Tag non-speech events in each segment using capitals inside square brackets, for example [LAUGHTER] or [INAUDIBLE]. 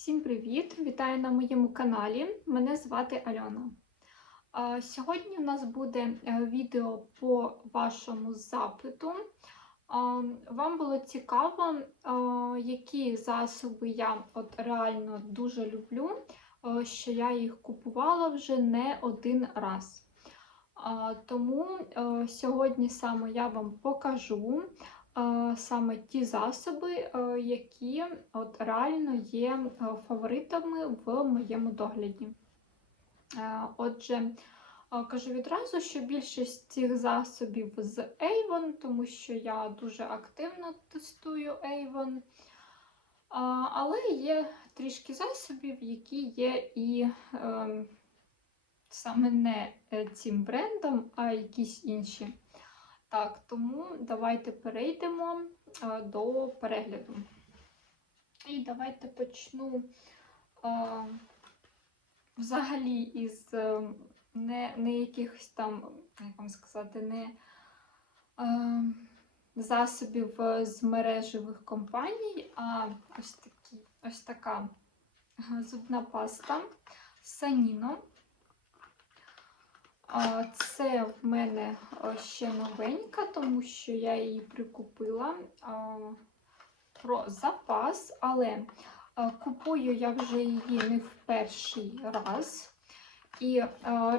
Всім привіт! Вітаю на моєму каналі. Мене звати Альона. Сьогодні у нас буде е, відео по вашому запиту. Вам було цікаво, які засоби я от реально дуже люблю, що я їх купувала вже не один раз. Тому е, сьогодні саме я вам покажу саме ті засоби, е, які от реально є е, фаворитами в моєму догляді. Е, Отже, кажу відразу, що більшість цих засобів з Avon, тому що я дуже активно тестую Avon. Але є трішки засобів, які є і е, саме не цим брендом, а якісь інші. Так, тому давайте перейдемо е, до перегляду. І давайте почну е, взагалі із е, не, не якихось там, як вам сказати, не е, засобів з мережевих компаній, а ось, такі, ось така зубна паста Саніно. Це в мене ще новенька, тому що я її прикупила про запас, але купую я вже її не в перший раз. І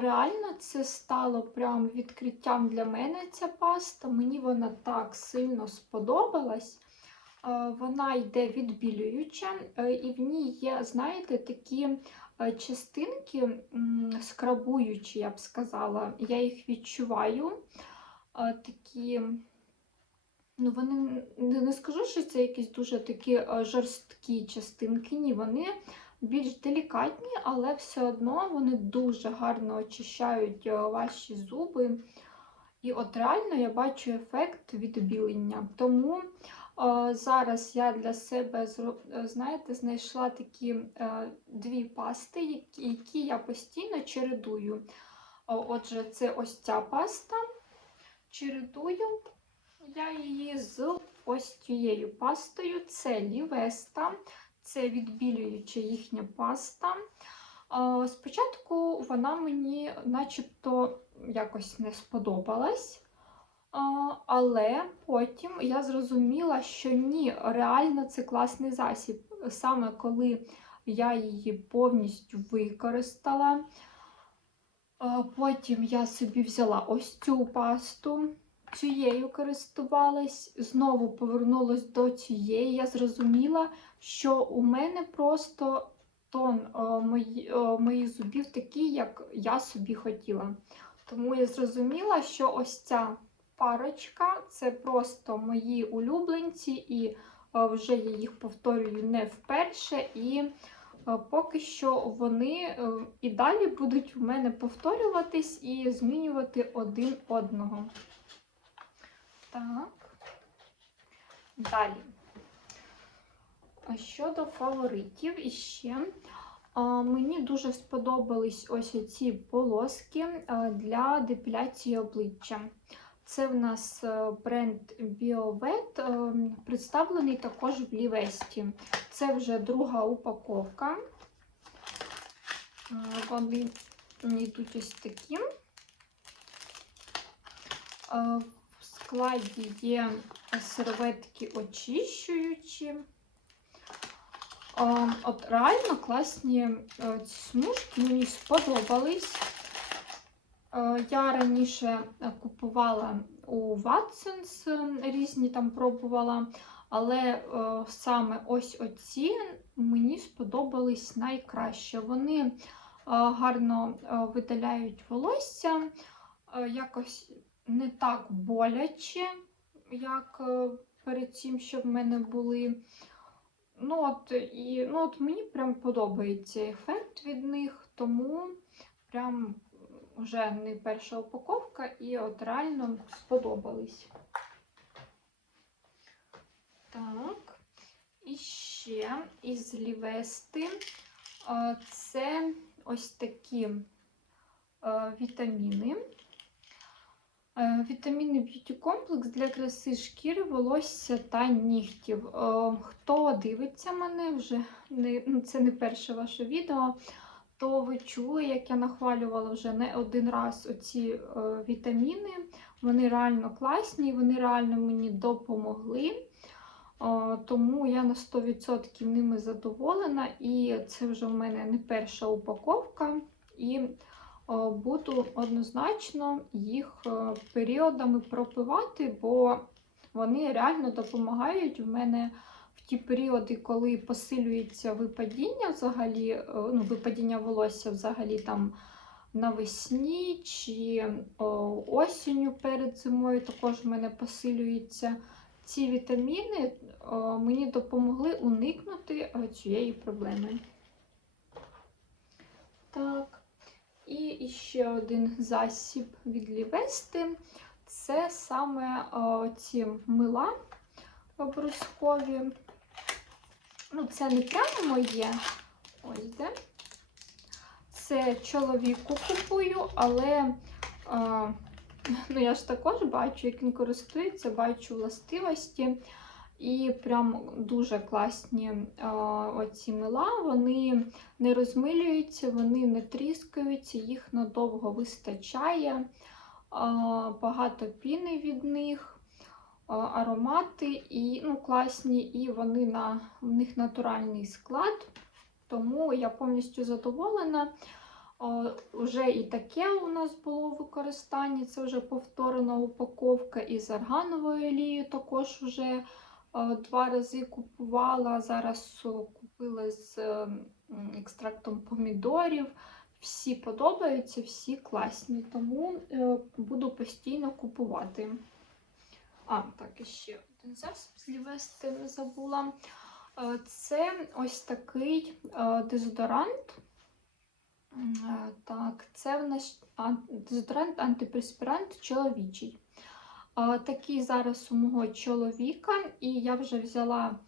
реально це стало прям відкриттям для мене ця паста. Мені вона так сильно сподобалась. Вона йде відбілююча, е, і в ній є, знаєте, такі частинки скрабуючі, я б сказала. Я їх відчуваю. Е, Такі, ну вони не скажу, що це якісь дуже такі е, жорсткі частинки. Ні, вони більш делікатні, але все одно вони дуже гарно очищають е, ваші зуби. І от реально я бачу ефект відбілення. Тому е, зараз я для себе е, знаєте, знайшла такі е, дві пасти, які, я постійно чередую. Отже, це ось ця паста. Чередую я її з ось цією пастою. Це Лівеста, це відбілююча їхня паста. Спочатку вона мені начебто якось не сподобалась. Але потім я зрозуміла, що ні, реально це класний засіб. Саме коли я її повністю використала. Потім я собі взяла ось цю пасту, цією користувалась, знову повернулась до цієї. Я зрозуміла, що у мене просто тон мої, моїх зубів такий, як я собі хотіла. Тому я зрозуміла, що ось ця парочка це просто мої улюбленці, і е, вже я їх повторюю не вперше. І е, поки що вони е, і далі будуть у мене повторюватись і змінювати один одного. Так. Далі. Щодо фаворитів іще. Мені дуже сподобались ось ці полоски для депіляції обличчя. Це в нас е, бренд BioVet, е, представлений також в Лівесті. Це вже друга упаковка. Е, Вони йдуть ось такі. В складі є серветки очищуючі. От реально класні смужки мені сподобались. Е, Я раніше е, купувала у Watsons е, різні там пробувала, але саме ось оці мені сподобались найкраще. Вони гарно видаляють волосся, якось не так боляче, як перед цим, що в мене були. Ну от, і, ну от мені прям подобається ефект від них, тому прям вже не перша упаковка, і от реально сподобались. Так, і ще із Лівести це ось такі вітаміни. Вітамінний б'юті комплекс для краси шкіри, волосся та нігтів. Хто дивиться мене вже, це не перше ваше відео, то ви чули, як я нахвалювала вже не один раз оці е, вітаміни. Вони реально класні, вони реально мені допомогли. Е, Тому я на 100% ними задоволена, і це вже в мене не перша упаковка. І е, буду однозначно їх періодами пропивати, бо вони реально допомагають в мене в ті періоди, коли посилюється випадіння взагалі, е, ну, випадіння волосся взагалі там навесні чи осінню перед зимою також в мене посилюється. Ці вітаміни мені допомогли уникнути е, цієї проблеми. Так. І ще один засіб від Лівести. Це саме ці мила обрускові. Ну, це не прямо моє. Ось де. Це чоловіку купую, але е, ну, я ж також бачу, як він користується, бачу властивості. І прям дуже класні е, оці мила. Вони не розмилюються, вони не тріскаються, їх надовго вистачає. Е, багато піни від них, аромати і ну, класні, і вони на, в них натуральний склад. Тому я повністю задоволена. Вже і таке у нас було в використанні. Це вже повторена упаковка із аргановою олією також вже два рази купувала. Зараз купила з е, екстрактом помідорів. Всі подобаються, всі класні, тому е, буду постійно купувати. А, так, і ще один засіб з Лівести не забула. Е, Це ось такий е, дезодорант. Е, Так, це в нас дезодорант антипреспірант чоловічий. Такий зараз у мого чоловіка, і я вже взяла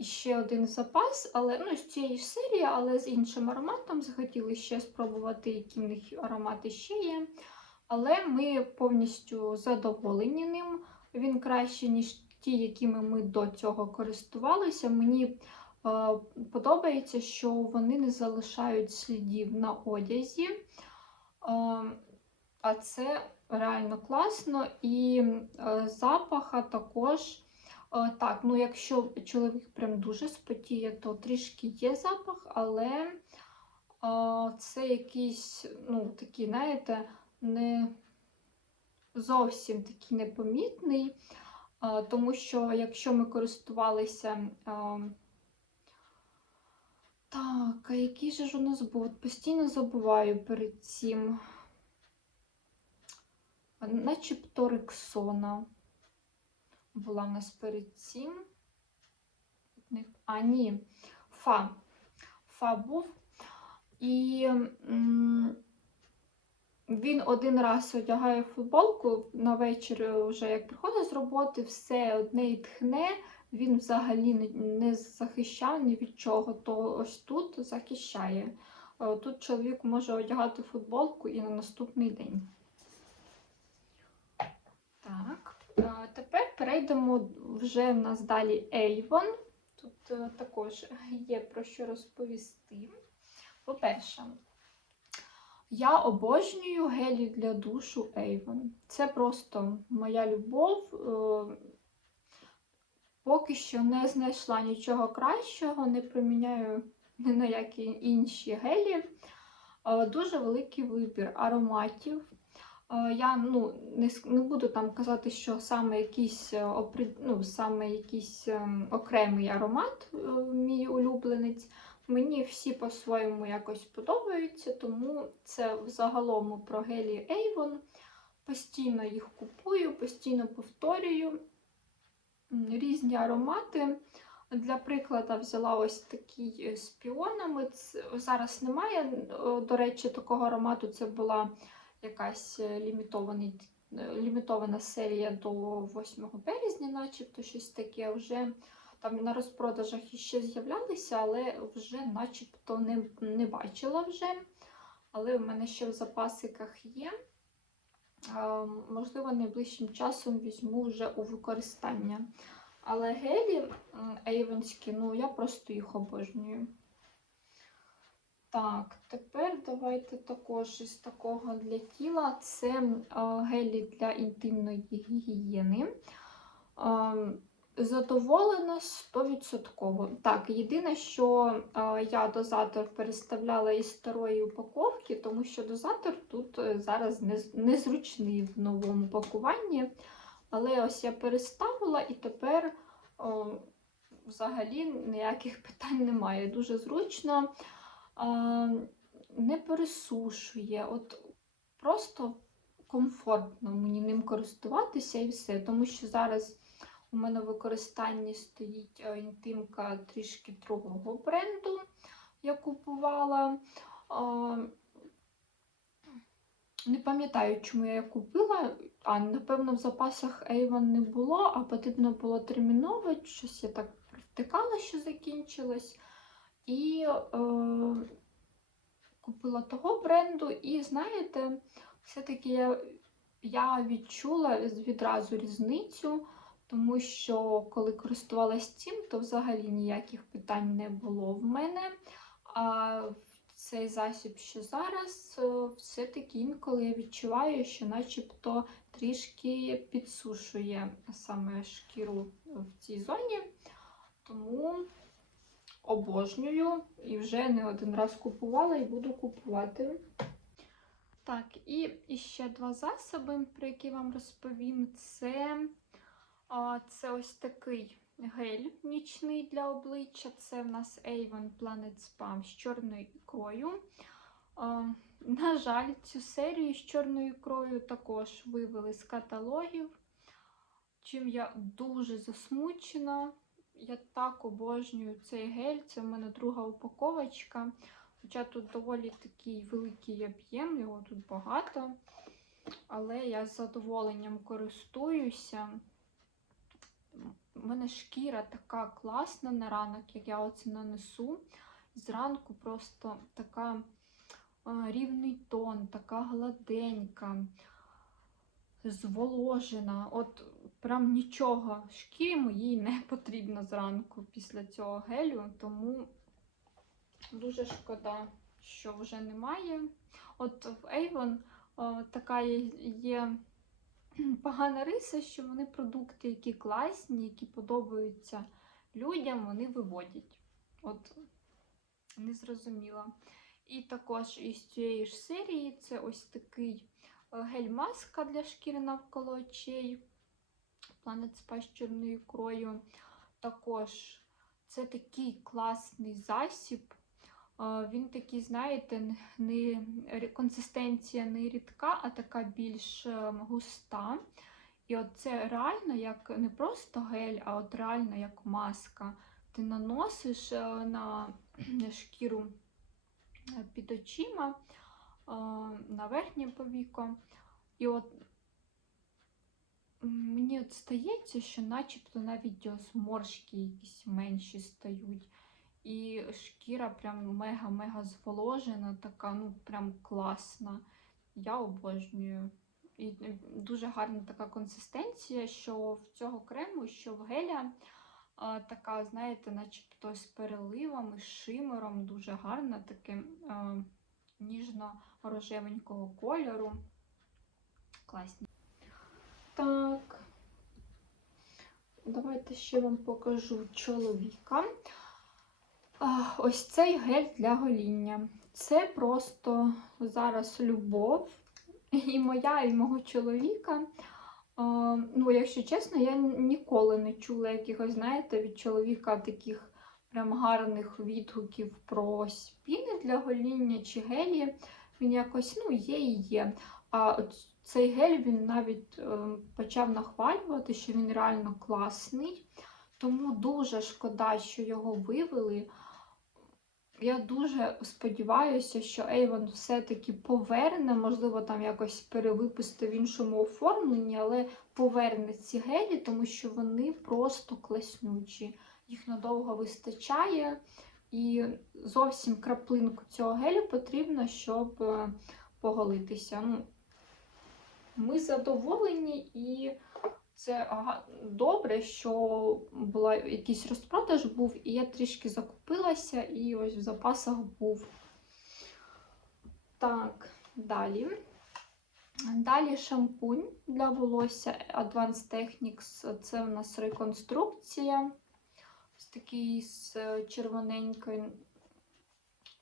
ще один запас, але ну, з цієї ж серії, але з іншим ароматом. Захотіли ще спробувати, які в них аромати ще є. Але ми повністю задоволені ним. Він краще, ніж ті, якими ми до цього користувалися. Мені е, подобається, що вони не залишають слідів на одязі. Е, а це реально класно. І е, запаха також. Так, ну якщо чоловік прям дуже спотіє, то трішки є запах, але це якийсь, ну, такий, знаєте, не зовсім такий непомітний. Тому що якщо ми користувалися. Так, а який же ж у нас був? Постійно забуваю перед цим. Начебто Рексона була в нас перед цим. А, ні, Фа. Фа був. І м, він один раз одягає футболку на вечір, вже як приходить з роботи, все одне і тхне. Він взагалі не, захищає ні від чого, то ось тут захищає. Е, Тут чоловік може одягати футболку і на наступний день. Так, е, тепер перейдемо вже в нас далі Avon. Тут е, також є про що розповісти. По-перше, я обожнюю гелі для душу Avon. Це просто моя любов. Е, Поки що не знайшла нічого кращого, не приміняю ні на які інші гелі. Е, Дуже великий вибір ароматів. Е, Я ну, не, не буду там казати, що саме якийсь, ну, саме якийсь ем, окремий аромат мій улюбленець. Мені всі по-своєму якось подобаються, тому це взагалом про гелі Avon. Постійно їх купую, постійно повторюю різні аромати. Для прикладу взяла ось такий е, з піонами. Зараз немає, до речі, такого аромату. Це була якась е, е, лімітована серія до 8 березня, начебто щось таке. Вже там на розпродажах іще з'являлися, але вже начебто не, не бачила вже. Але в мене ще в запасиках є. е, можливо, найближчим часом візьму вже у використання. Але гелі ейвенські, ну я просто їх обожнюю. Так, тепер давайте також із такого для тіла. Це гелі для інтимної гігієни. Е, Задоволена 100%. Так, єдине, що е, я дозатор переставляла із старої упаковки, тому що дозатор тут е, зараз незручний в новому пакуванні. Але ось я переставила і тепер о, взагалі ніяких питань немає. Дуже зручно, а, не пересушує. От просто комфортно мені ним користуватися і все. Тому що зараз у мене в використанні стоїть е, інтимка трішки другого бренду. Я купувала. Не пам'ятаю, чому я її купила. А, напевно, в запасах Avon не було, а потрібно було терміново. Щось я так втикала, що закінчилось. І е, купила того бренду. І знаєте, все-таки я, я відчула відразу різницю, тому що коли користувалась цим, то взагалі ніяких питань не було в мене. А цей засіб, що зараз, е, все-таки інколи я відчуваю, що начебто трішки підсушує саме шкіру в цій зоні. Тому обожнюю і вже не один раз купувала і буду купувати. Так, і, ще два засоби, про які вам розповім. Це, це ось такий гель нічний для обличчя. Це в нас Avon Planet Spa з чорною ікрою. На жаль, цю серію з чорною ікрою також вивели з каталогів, чим я дуже засмучена. Я так обожнюю цей гель, це в мене друга упаковочка. Хоча тут доволі такий великий об'єм, його тут багато. Але я з задоволенням користуюся. У мене шкіра така класна на ранок, як я оце нанесу. Зранку просто така рівний тон, така гладенька, зволожена. От прям нічого шкірі моїй не [LAUGHS] потрібно зранку після цього гелю, тому дуже шкода, що вже немає. От в Avon о, така є [CLEARS THROAT] погана риса, що вони продукти, які класні, які подобаються людям, вони виводять. От не зрозуміла. І також із цієї ж серії це ось такий е, гель-маска для шкіри навколо очей. Planet Spa з чорною ікрою. Також це такий класний засіб. Він такий, знаєте, не консистенція не рідка, а така більш е, густа. І от це реально як не просто гель, а от реально як маска. Ти наносиш е, на [CLEARS THROAT] шкіру е, під очима, на верхнє повіко. І от мені от стається, що начебто навіть зморшки якісь менші стають. І шкіра прям мега-мега зволожена, така, ну прям класна. Я обожнюю. І дуже гарна така консистенція, що в цього крему, що в геля. а, Така, знаєте, начебто з переливами, з шимером, дуже гарна, таким ніжно-рожевенького кольору. Класні. Так. Давайте ще вам покажу чоловіка. Ось цей гель для гоління. Це просто зараз любов і моя, і мого чоловіка. Ну, якщо чесно, я ніколи не чула якихось, знаєте, від чоловіка таких прям гарних відгуків про спіни для гоління чи гелі. Він якось, ну, є і є. А цей гель він навіть е, почав нахвалювати, що він реально класний. Тому дуже шкода, що його вивели. Я дуже сподіваюся, що Avon все-таки поверне, можливо, там якось перевипустить в іншому оформленні, але поверне ці гелі, тому що вони просто класнючі. Їх надовго вистачає. І зовсім краплинку цього гелю потрібно, щоб е, поголитися. Ну, ми задоволені і це добре, що була якийсь розпродаж був, і я трішки закупилася, і ось в запасах був. Так, далі. Далі шампунь для волосся Advanced Techniques. Це у нас реконструкція. Ось такий з червоненькою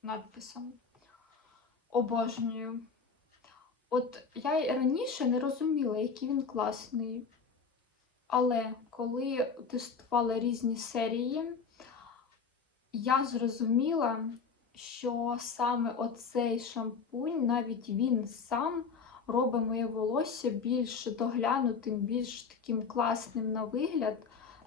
надписом. Обожнюю. От я раніше не розуміла, який він класний. Але коли тестувала різні серії, я зрозуміла, що саме оцей шампунь, навіть він сам робить моє волосся більш доглянутим, більш таким класним на вигляд,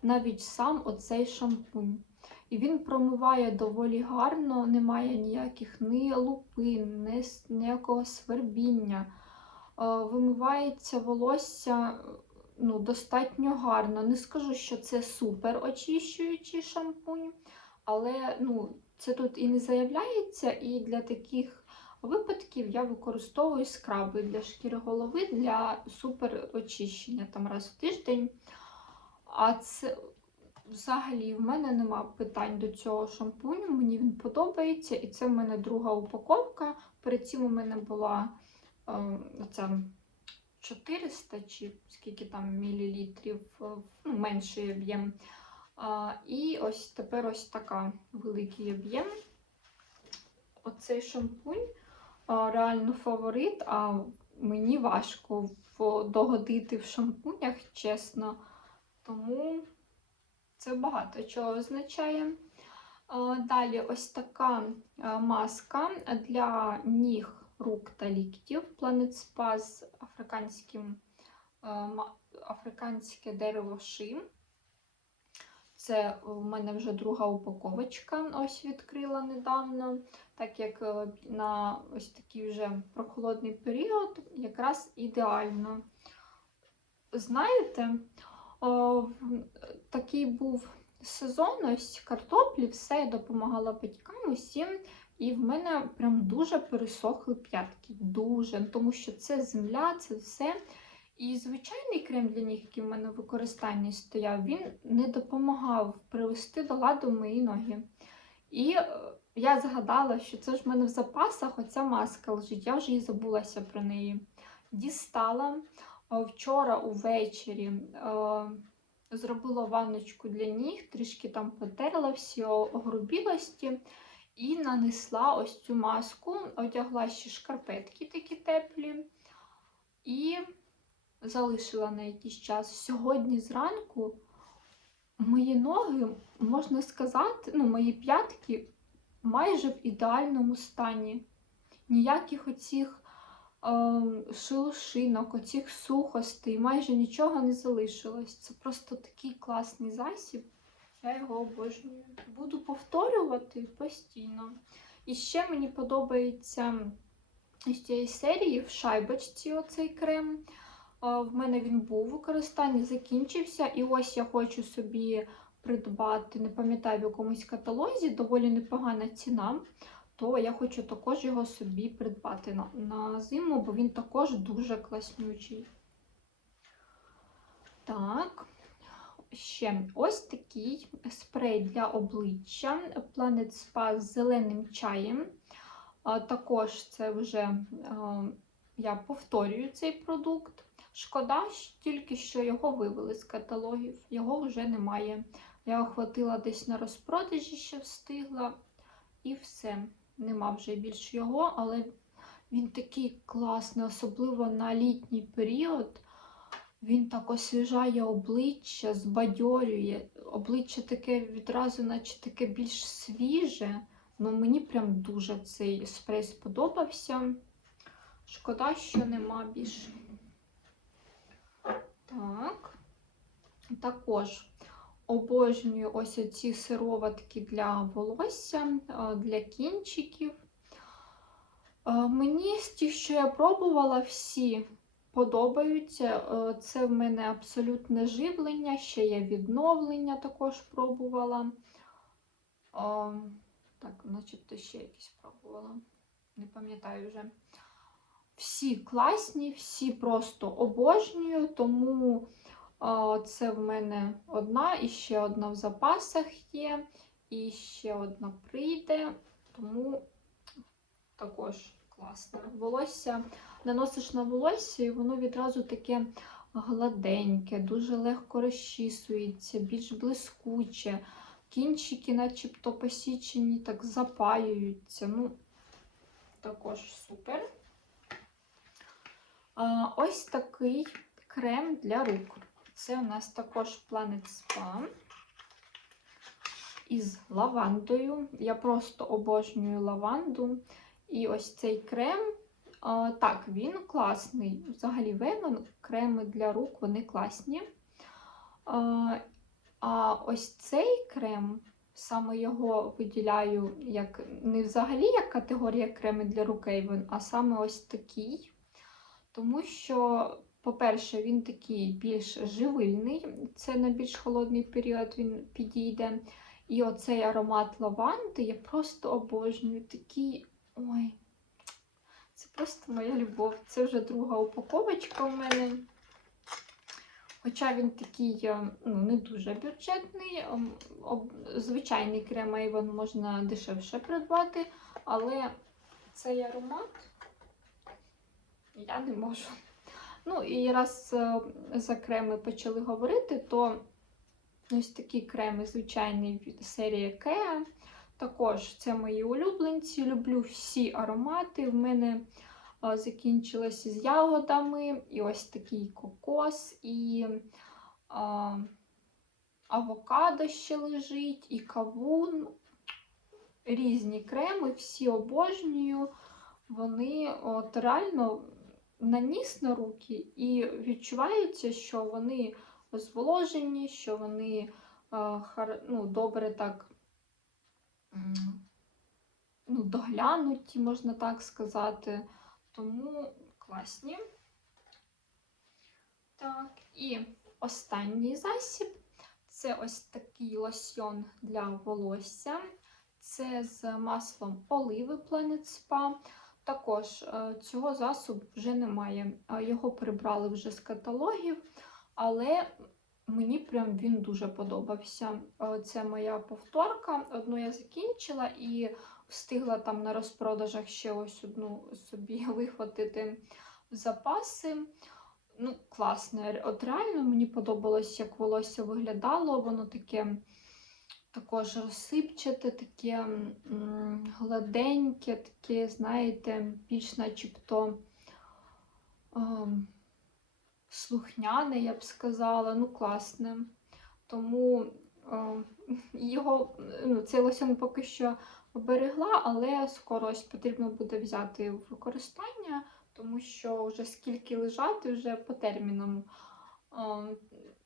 навіть сам оцей шампунь. І він промиває доволі гарно, немає ніяких ні лупин, ні, ніякого свербіння. Е, Вимивається волосся ну, достатньо гарно. Не скажу, що це супер очищуючий шампунь, але ну, це тут і не заявляється, і для таких випадків я використовую скраби для шкіри голови для супер очищення там раз в тиждень. А це взагалі в мене нема питань до цього шампуню. Мені він подобається, і це в мене друга упаковка. Перед цим у мене була е, ця 400 чи скільки там мілілітрів, е, ну, менший об'єм. І ось тепер ось така великий об'єм. Оцей шампунь реально фаворит, а мені важко догодити в шампунях, чесно. Тому це багато чого означає. Далі ось така маска для ніг, рук та ліктів. Planet Spa з африканським, африканське дерево ши. Це у мене вже друга упаковочка, ось відкрила недавно, так як е, на ось такий вже прохолодний період якраз ідеально. Знаєте, о, такий був сезон, ось картоплі, все я допомагала батькам усім, і в мене прям дуже пересохли п'ятки. Дуже, тому що це земля, це все. І звичайний крем для ніг, який в мене в використанні стояв, він не допомагав привести до ладу мої ноги. І е, я згадала, що це ж в мене в запасах оця маска лежить, я вже і забулася про неї. Дістала е, вчора увечері, е, зробила ванночку для ніг, трішки там потерла всі огрубілості і нанесла ось цю маску, одягла ще шкарпетки такі теплі. І залишила на якийсь час. Сьогодні зранку мої ноги, можна сказати, ну, мої п'ятки майже в ідеальному стані. Ніяких оцих ем, шелушинок, оцих сухостей, майже нічого не залишилось. Це просто такий класний засіб. Я його обожнюю. Буду повторювати постійно. І ще мені подобається з цієї серії в шайбочці оцей крем. В мене він був у використанні, закінчився. І ось я хочу собі придбати, не пам'ятаю в якомусь каталозі, доволі непогана ціна. То я хочу також його собі придбати на, на зиму, бо він також дуже класнючий. Так, ще ось такий спрей для обличчя Planet Spa з зеленим чаєм. Також це вже я повторюю цей продукт. Шкода, що тільки що його вивели з каталогів, його вже немає. Я охватила десь на розпродажі, ще встигла, і все. Нема вже більш його, але він такий класний, особливо на літній період. Він так освіжає обличчя, збадьорює. Обличчя таке відразу, наче таке більш свіже. Ну, мені прям дуже цей спрей сподобався. Шкода, що нема більше. Так. Також обожнюю ось ці сироватки для волосся, е, для кінчиків. Е, Мені з тих, що я пробувала, всі подобаються. Е, Це в мене абсолютне живлення, ще є відновлення також пробувала. Е, Так, начебто ще якісь пробувала. Не пам'ятаю вже. всі класні, всі просто обожнюю, тому а, це в мене одна і ще одна в запасах є, і ще одна прийде, тому також класно. Волосся наносиш на волосся, і воно відразу таке гладеньке, дуже легко розчісується, більш блискуче. Кінчики, начебто посічені, так запаюються. Ну, також супер. Ось такий крем для рук. Це у нас також Planet Spa із лавандою. Я просто обожнюю лаванду. І ось цей крем. Так, він класний. Взагалі, Вейман, креми для рук, вони класні. А, а ось цей крем, саме його виділяю як не взагалі як категорія креми для рук Avon, а саме ось такий. Тому що, по-перше, він такий більш живильний, це на більш холодний період він підійде. І оцей аромат лаванди я просто обожнюю. Такий. Ой, це просто моя любов. Це вже друга упаковочка у мене. Хоча він такий е, ну, не дуже бюджетний, ем, звичайний крем Avon можна дешевше придбати, але цей аромат я не можу. Ну і раз е, за креми почали говорити, то ось такі креми звичайні від серії Kea. Також це мої улюбленці. Люблю всі аромати. В мене закінчилося з ягодами, і ось такий кокос, і а, авокадо ще лежить, і кавун. Різні креми, всі обожнюю. Вони от реально наніс на руки, і відчувається, що вони зволожені, що вони ну, добре так ну, доглянуті, можна так сказати. Тому класні. Так, і останній засіб це ось такий лосьйон для волосся. Це з маслом оливи Planet Spa. Також е, цього засобу вже немає. Е, Його прибрали вже з каталогів, але мені прям він дуже подобався. Е, Це моя повторка. Одну я закінчила і встигла там на розпродажах ще ось одну собі [LAUGHS] вихватити в запаси. Ну, класне. От реально мені подобалось, як волосся виглядало. Воно таке також розсипчате, таке гладеньке, таке, знаєте, більш начебто ем, слухняне, я б сказала. Ну, класне. Тому е, його, ну, цей лосьон поки що оберегла, але скоро ось потрібно буде взяти в використання, тому що вже скільки лежати, вже по термінам е,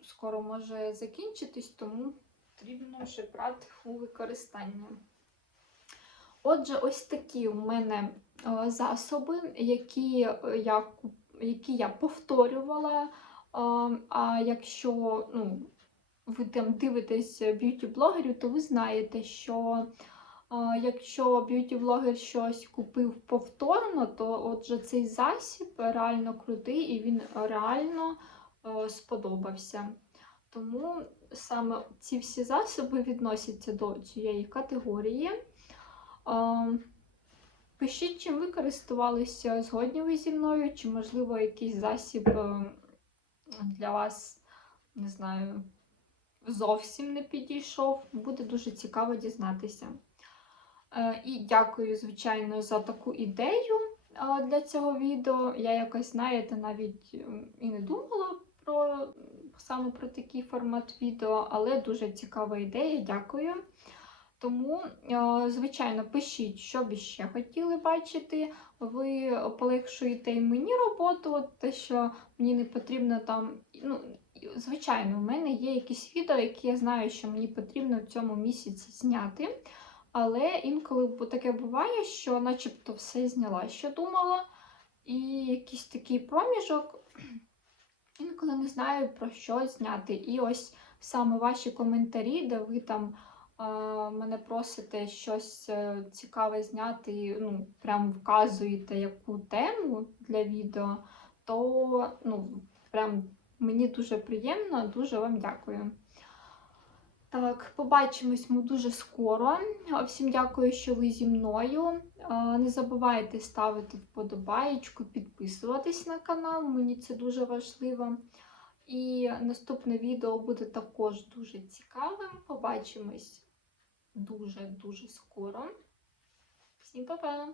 скоро може закінчитись, тому потрібно вже брати у використання. Отже, ось такі у мене е, засоби, які я, куп- які я повторювала. Е, А якщо ну, ви там дивитесь б'юті-блогерів, то ви знаєте, що якщо б'юті-блогер щось купив повторно, то отже цей засіб реально крутий і він реально е, сподобався. Тому саме ці всі засоби відносяться до цієї категорії. Пишіть, чим ви користувалися, згодні ви зі мною, чи, можливо, якийсь засіб е, для вас, не знаю, зовсім не підійшов. Буде дуже цікаво дізнатися. Е, І дякую, звичайно, за таку ідею е, для цього відео. Я якось, знаєте, навіть і не думала про саме про такий формат відео, але дуже цікава ідея, дякую. Тому, е, звичайно, пишіть, що б ще хотіли бачити. Ви полегшуєте і мені роботу, те, що мені не потрібно там. Ну, звичайно, у мене є якісь відео, які я знаю, що мені потрібно в цьому місяці зняти. Але інколи таке буває, що начебто все зняла, що думала, і якийсь такий проміжок, інколи не знаю про що зняти. І ось саме ваші коментарі, де ви там мене просите щось е, цікаве зняти, ну, прям вказуєте яку тему для відео, то ну, прям мені дуже приємно, дуже вам дякую. Так, побачимось ми дуже скоро. Всім дякую, що ви зі мною. Не забувайте ставити вподобаєчку, підписуватись на канал, мені це дуже важливо. І наступне відео буде також дуже цікавим. Побачимось дуже-дуже скоро. Всім па-па!